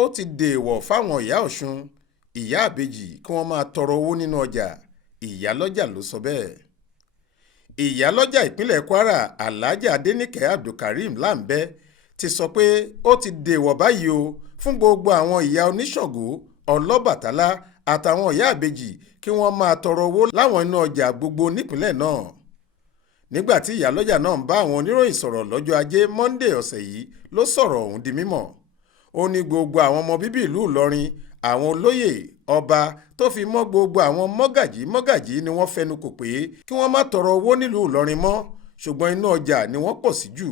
ó ti dèèwọ̀ fáwọn ìyá Ọ̀ṣun Iyaabeji kí wọ́n máa tọrọ owó nínú ọjà. Ìyálọ́jà ló sọ bẹ́ẹ̀. Ìyálọ́jà ìpínlẹ̀ Kwara Alhaja Adenike Abdulkareem Lambẹ ti sọ pé ó ti dèèwọ̀ báyìí o fún gbogbo àwọn ìyá oníṣàngó ọlọ́bàtálá àtàwọn Iyaabeji kí wọ́n máa tọrọ owó láwọn inú ọjà gbogbo nípìnlẹ̀ náà. Nígbà tí ìyálọ́jà náà ń bá àwọn oníròyìn sọ̀rọ̀ lọ́jọ́ ajé Monday ọ̀sẹ̀ yìí ló sọ̀rọ̀ ọ̀hún di mímọ̀. Ó ní gbogbo àwọn ọmọ bíbí ìlú Ìlọrin, àwọn olóyè, ọba tó fi mọ́ gbogbo àwọn mọ́gàjí ni wọ́n fẹnu kò pé kí wọ́n má tọrọ owó nílùú Ìlọrin mọ́, ṣùgbọ́n inú ọjà ni wọ́n pọ̀ sí jù.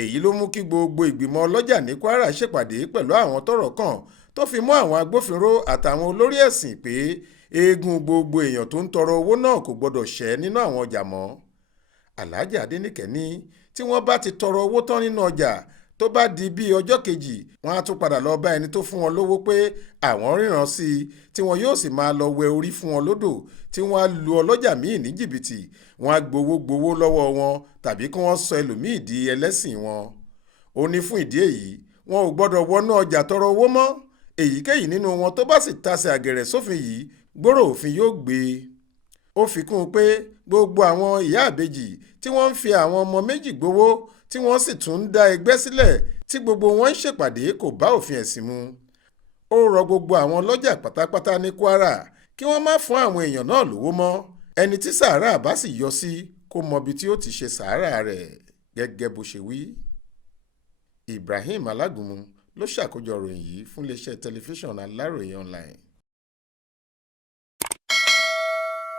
Èyí ló mú kí gbogbo ìgbìmọ̀ ọlọ́jà ní Kwara ṣèpàdé pẹ̀lú àwọn tọ́rọ̀ kàn tó fi mọ́ àwọn agbófinró àtàwọn olórí ẹ̀sìn pé eégún gbogbo èèyàn tó ń tọrọ owó náà kò gbọdọ̀ ṣẹ́ nínú àwọn ọjà mọ́. Alhaja Adenike ní tí wọ́n bá ti tọrọ owó tán nínú ọjà tó bá di bí ọjọ́ kejì wọ́n á tún padà lọ bá ẹni tó fún wọn lówó pé àwọn ríran sí i tí wọn yóò sì máa lọ wẹ orí fún wọn lódò tí wọ́n á lu ọlọ́jà míì ní jìbìtì, wọ́n á gbowó lọ́wọ́ wọn tàbí kí wọ́n sọ ẹlòmíì di ẹlẹ́sìn wọn. Ó ní fún ìdí èyí wọn ò gbọ́dọ̀ wọnú ọjà tọrọ owó mọ́. Èyíkéyìí nínú wọn tó bá sì tasẹ̀ àgẹ̀rẹ̀ sófin yìí gbòòrò òfin yóò gbé e. Ó fi kún un pé gbogbo àwọn Iyaabeji tí wọ́n ń fi àwọn ọmọ méjì gbowó tí wọ́n sì tún ń dá ẹgbẹ́ sílẹ̀ tí gbogbo wọn ń ṣèpàdé kò bá òfin ẹ̀sìn mu. Ó rọ gbogbo àwọn ọlọ́jà pátápátá ní Kwara kí wọ́n má fún àwọn èèyàn náà lówó mọ́. Ẹni tí sàárà bá sì yọ sí kó mọbi tí ó ti ṣe sàárà rẹ̀ gẹ́gẹ́ bó ṣe wí. Ibrahim Alágúnmu ló ṣàkójọ ìròyìn yìí fún iléeṣẹ́ tẹlifíṣàn Aláròye online.